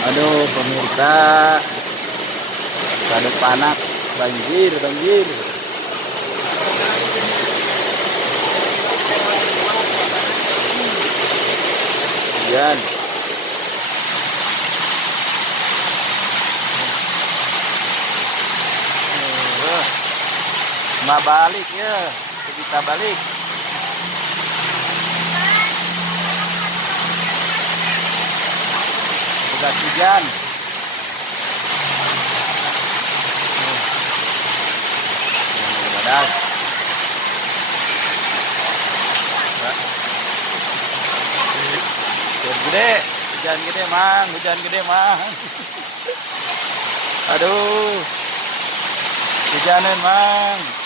Aduh pemirsa, Waduk Panak banjir, banjir. Hujan. Nggak balik ya, kita balik. Udah hujan. Badak. Hujan gede mang, hujan gede mang. Aduh, hujanan mang.